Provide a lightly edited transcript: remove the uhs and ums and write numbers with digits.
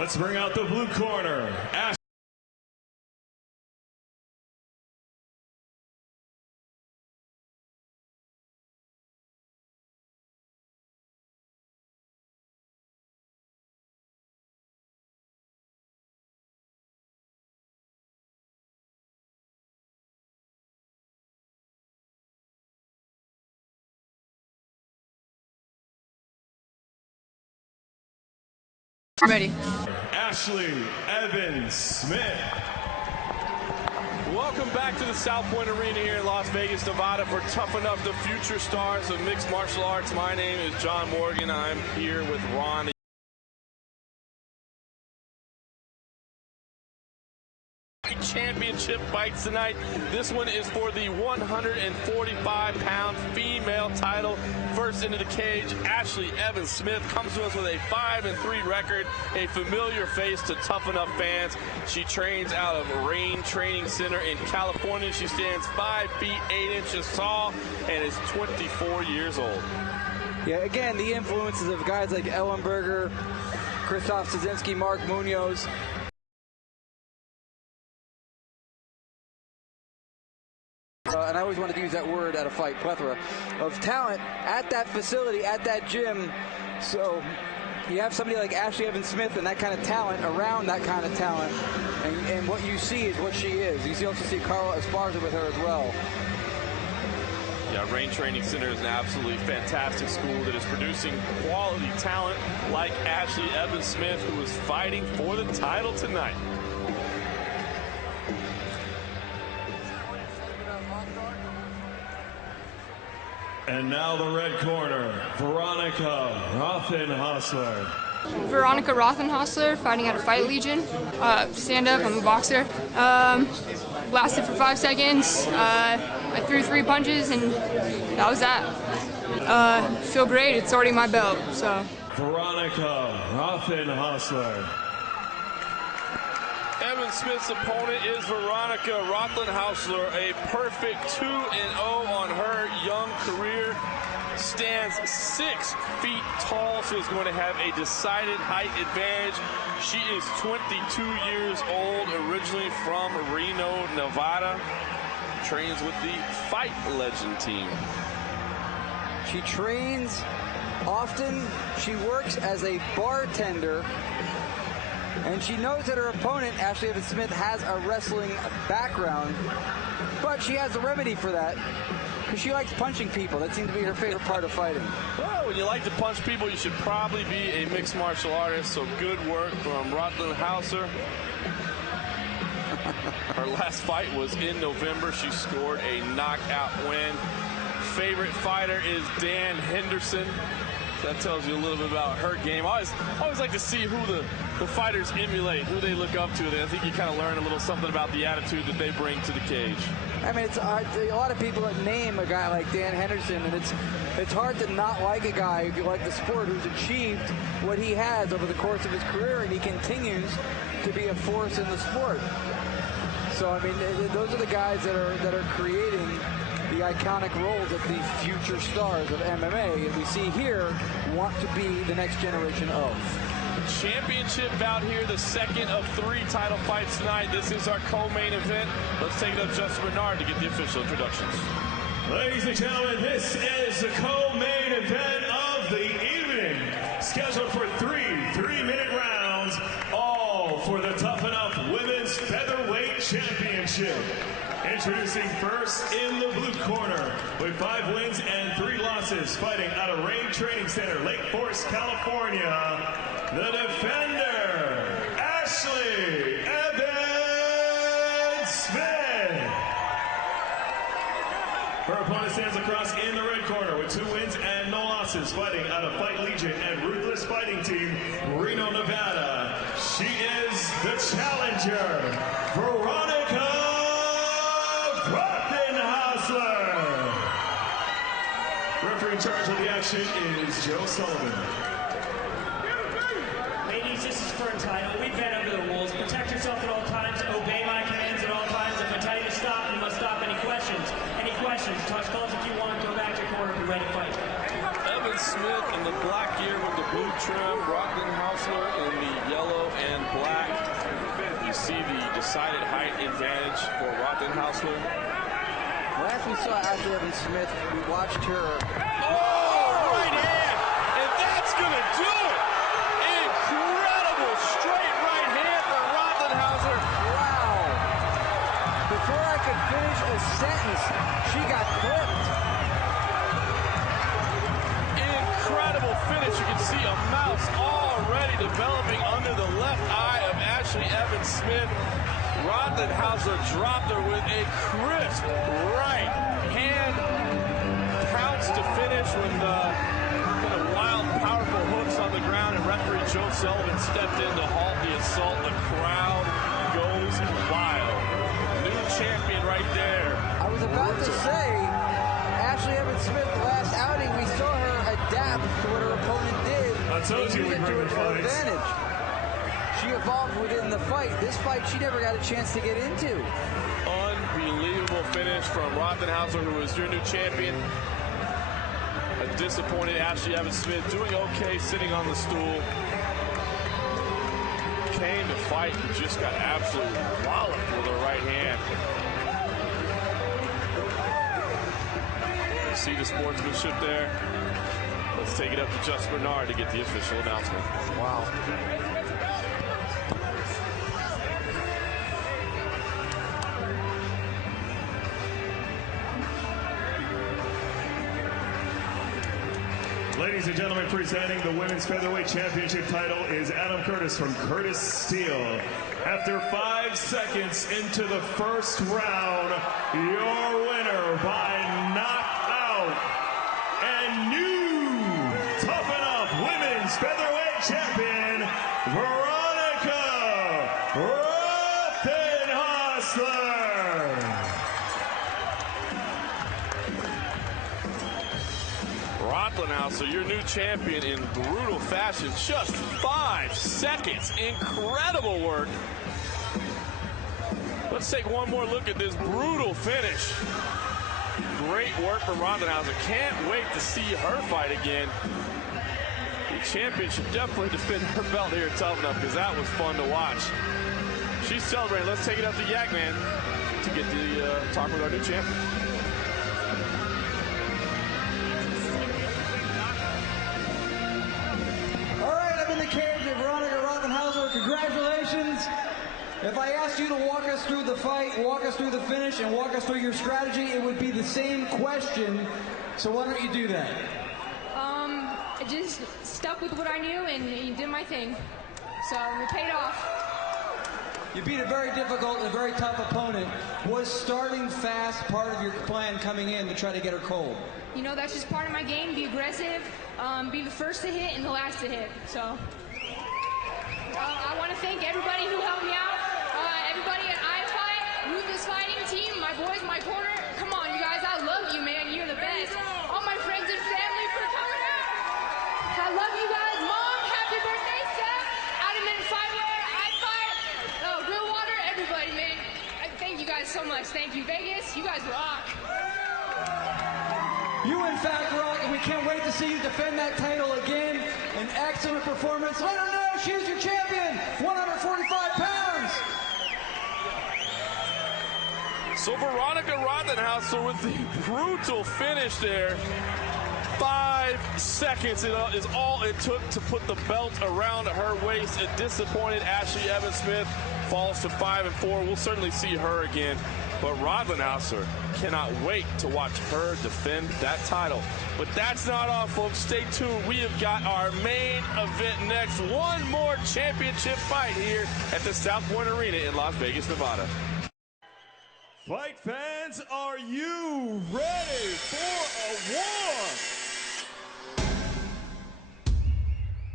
Let's bring out the blue corner, Ashlee. Ready. Ashlee Evans-Smith. Welcome back to the South Point Arena here in Las Vegas, Nevada for Tuffnuff, the future stars of mixed martial arts. My name is John Morgan. I'm here with Ron. Championship fights tonight. This one is for the 145-pound female title. First into the cage, Ashlee Evans-Smith comes to us with a 5-3 record, a familiar face to Tuffnuff fans. She trains out of Rain Training Center in California. She stands 5 feet 8 inches tall and is 24 years old. Yeah, again, the influences of guys like Ellenberger, Christoph Szczynski, Mark Munoz. And I always wanted to use that word at a fight, plethora of talent at that facility, at that gym. So you have somebody like Ashlee Evans-Smith and that kind of talent around that kind of talent. And what you see is what she is. You also see Carla Esparza with her as well. Yeah, Rain Training Center is an absolutely fantastic school that is producing quality talent like Ashlee Evans-Smith, who is fighting for the title tonight. And now the red corner, Veronica Rothenhausler. Veronica Rothenhausler, fighting out of Fight Legion. Stand up, I'm a boxer. Lasted for 5 seconds. I threw 3 punches and that was that. Feel great, it's already my belt, so. Veronica Rothenhausler. Evans-Smith's opponent is Veronica Rothenhausler, a perfect 2-0 on her young career. Stands 6 feet tall, so is going to have a decided height advantage. She is 22 years old, originally from Reno, Nevada. Trains with the Fight Legend team. She trains often. She works as a bartender. And she knows that her opponent, Ashlee Evans-Smith, has a wrestling background, but she has a remedy for that because she likes punching people. That seems to be her favorite part of fighting. Well, when you like to punch people, you should probably be a mixed martial artist, so good work from Rothenhausler. Her last fight was in November. She scored a knockout win. Favorite fighter is Dan Henderson. That tells you a little bit about her game. I always like to see who the fighters emulate, who they look up to. And I think you kind of learn a little something about the attitude that they bring to the cage. I mean, it's a lot of people that name a guy like Dan Henderson, and it's hard to not like a guy, if you like the sport, who's achieved what he has over the course of his career, and he continues to be a force in the sport. So, I mean, those are the guys that are creating the iconic roles that the future stars of MMA, and we see here, want to be the next generation of. Championship bout here, the second of 3 title fights tonight. This is our co-main event. Let's take it up Justin Bernard to get the official introductions. Ladies and gentlemen, this is the co-main event of the evening, scheduled for 3 3-minute rounds, all for the Tuffnuff Women's Featherweight Championship. Introducing first in the blue corner, with 5 wins and 3 losses, fighting out of Rain Training Center, Lake Forest, California, the defender, Ashlee Evans-Smith. Her opponent stands across in the red corner with 2 wins and no losses, fighting out of Fight Legion and Ruthless Fighting Team, Reno, Nevada. She is the challenger, Veronica Rothenhausler. Referee in charge of the action is Joe Sullivan. Ladies, this is for a title. We've been over the rules. Protect yourself at all times. Obey my commands at all times. If I tell you to stop, you must stop. Any questions? Any questions? Toss calls if you want. Go back to your corner. Be ready to fight. Evans-Smith in the black gear with the blue trim. Rothenhausler in the yellow and black. You see the decided height advantage for Rothenhausler. Last we saw Ashlee Smith, we watched her. Oh, right hand, and that's going to do it. Incredible straight right hand for Rothenhausler. Wow. Before I could finish a sentence, she got clipped. Incredible finish. You can see a mouse already developing under the left eye of Ashlee Smith. Rothenhausler dropped her with a crisp right hand. Pounce to finish with kind of wild, powerful hooks on the ground, and referee Joe Sullivan stepped in to halt the assault. The crowd goes wild. New champion right there. I was about to say, Ashlee Smith, last outing, we saw her adapt to what her opponent did. I told you we'd bring the fights. Advantage. She evolved within the fight. This fight, she never got a chance to get into. Unbelievable finish from Rothenhausler, who is your new champion. A disappointed Ashlee Smith, doing okay sitting on the stool. Came to fight and just got absolutely walloped with her right hand. You see the sportsmanship there? Let's take it up to Justin Bernard to get the official announcement. Wow. Ladies and gentlemen, presenting the Women's Featherweight Championship title is Adam Curtis from Curtis Steel. After 5 seconds into the first round, your winner by knockout and new Tuffnuff Women's Featherweight Champion, Veronica Rothenhausler. Rothenhausler, your new champion in brutal fashion. Just 5 seconds. Incredible work. Let's take one more look at this brutal finish. Great work from Rothenhausler. Can't wait to see her fight again. The champion should definitely defend her belt here at Tuffnuff because that was fun to watch. She's celebrating. Let's take it up to Yakman to get the talk with our new champion. Veronica Rothenhausler, congratulations. If I asked you to walk us through the fight, walk us through the finish, and walk us through your strategy, it would be the same question. So why don't you do that? I just stuck with what I knew and did my thing. So it paid off. You beat a very difficult and very tough opponent. Was starting fast part of your plan coming in to try to get her cold? You know, that's just part of my game. Be aggressive, be the first to hit and the last to hit. So I want to thank everybody who helped me out. Everybody at iFight, Ruthless Fighting Team, my boys, my corner. Come on, you guys, I love you, man. You're the best. All my friends and family for coming out. I love you guys. Mom, happy birthday, Steph. Adamant Fighter, iFight, Real Water, everybody, man. Thank you guys so much. Thank you, Vegas. You guys rock. You, in fact, rock, and we can't wait to see you defend that title again. An excellent performance. Let her know she's your champion, 145 pounds. So Veronica Rothenhausler with the brutal finish there. 5 seconds is all it took to put the belt around her waist. A disappointed Ashlee Smith falls to 5-4. We'll certainly see her again. But Rothenhausler cannot wait to watch her defend that title. But that's not all, folks. Stay tuned. We have got our main event next. One more championship fight here at the South Point Arena in Las Vegas, Nevada. Fight fans, are you ready for a war?